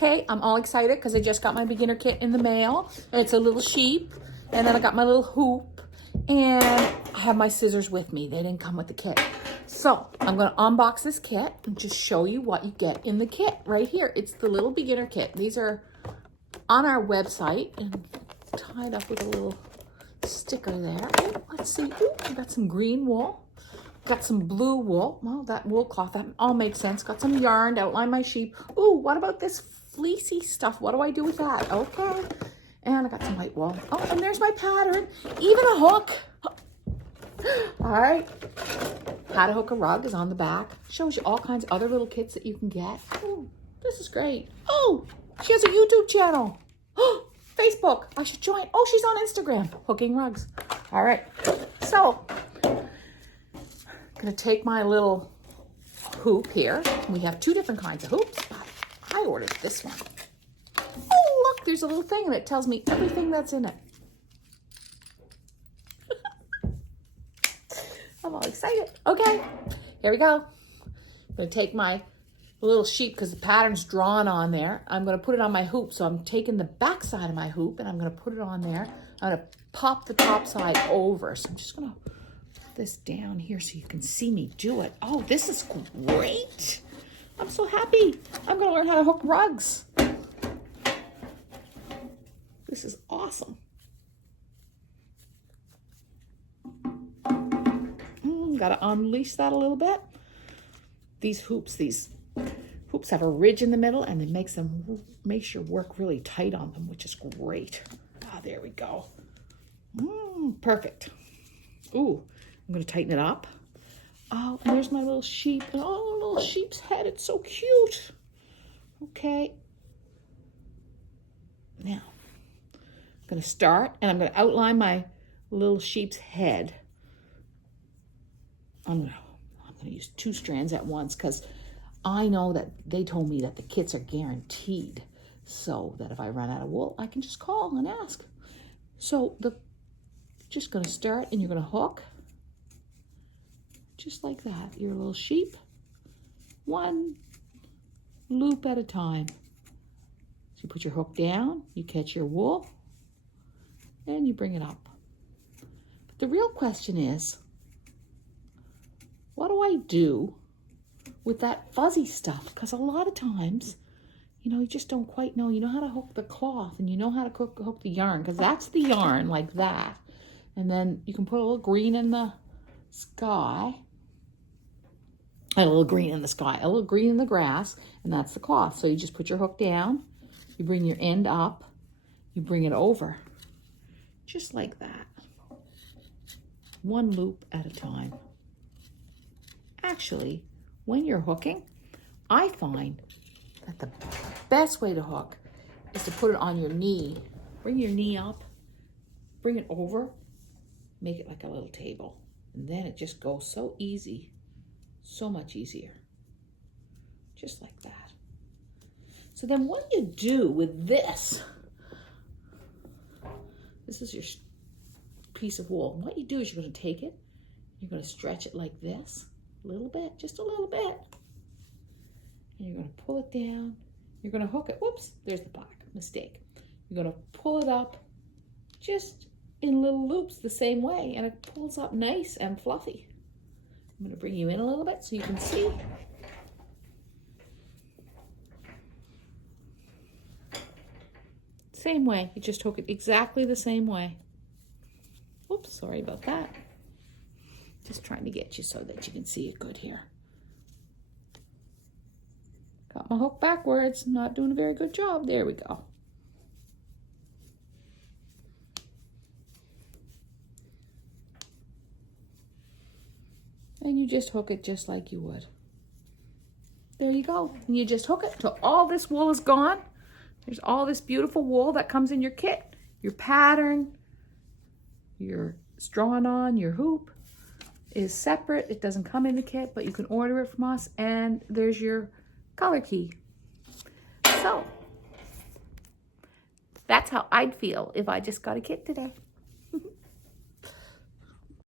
Okay, I'm all excited because I just got my beginner kit in the mail. It's a little sheep, and then I got my little hoop, and I have my scissors with me. They didn't come with the kit. So I'm gonna unbox this kit and just show you what you get in the kit right here. It's the little beginner kit. These are on our website and tied up with a little sticker there. Oh, let's see, ooh, I got some green wool. Got some blue wool. Well, that wool cloth, that all makes sense. Got some yarn to outline my sheep. Ooh, what about this fleecy stuff? What do I do with that? Okay. And I got some white wool. Oh, and there's my pattern. Even a hook. All right. How to hook a rug is on the back. Shows you all kinds of other little kits that you can get. Ooh, this is great. Oh, she has a YouTube channel. Facebook. I should join. Oh, she's on Instagram. Hooking rugs. All right. So, I'm gonna take my little hoop here. We have two different kinds of hoops. I ordered this one. Oh, look, there's a little thing that tells me everything that's in it. I'm all excited. Okay, here we go. I'm gonna take my little sheep because the pattern's drawn on there. I'm gonna put it on my hoop. So I'm taking the back side of my hoop and I'm gonna put it on there. I'm gonna pop the top side over. So I'm just gonna this down here so you can see me do it. Oh, this is great. I'm so happy. I'm gonna learn how to hook rugs. This is awesome. Gotta unleash that a little bit. These hoops have a ridge in the middle and it makes your work really tight on them, which is great. Ah, there we go. Perfect. Ooh. I'm going to tighten it up. Oh, and there's my little sheep. And oh, little sheep's head. It's so cute. Okay. Now, I'm going to start and I'm going to outline my little sheep's head. I'm going to use 2 strands at once because I know that they told me that the kits are guaranteed. So that if I run out of wool, I can just call and ask. So just going to start and you're going to hook. Just like that, your little sheep, 1 loop at a time. So you put your hook down, you catch your wool, and you bring it up. But the real question is, what do I do with that fuzzy stuff? Because a lot of times, you just don't quite know. You know how to hook the cloth, and you know how to hook the yarn, because that's the yarn, like that. And then you can put a little green in the sky. A little green in the sky, a little green in the grass, and that's the cloth. So you just put your hook down, you bring your end up, you bring it over, just like that. 1 loop at a time. Actually, when you're hooking, I find that the best way to hook is to put it on your knee. Bring your knee up, bring it over, make it like a little table. And then it just goes so easy. So much easier. Just like that. So then what do you do with this? This is your piece of wool. What you do is you're going to take it, you're going to stretch it like this, a little bit, just a little bit. And you're going to pull it down. You're going to hook it. Whoops, there's the black mistake. You're going to pull it up just in little loops the same way, and it pulls up nice and fluffy. I'm going to bring you in a little bit so you can see. Same way. You just hook it exactly the same way. Oops, sorry about that. Just trying to get you so that you can see it good here. Got my hook backwards. Not doing a very good job. There we go. And you just hook it just like you would. There you go. And you just hook it till all this wool is gone. There's all this beautiful wool that comes in your kit. Your pattern, your straw-on, your hoop is separate. It doesn't come in the kit, but you can order it from us. And there's your color key. So, that's how I'd feel if I just got a kit today.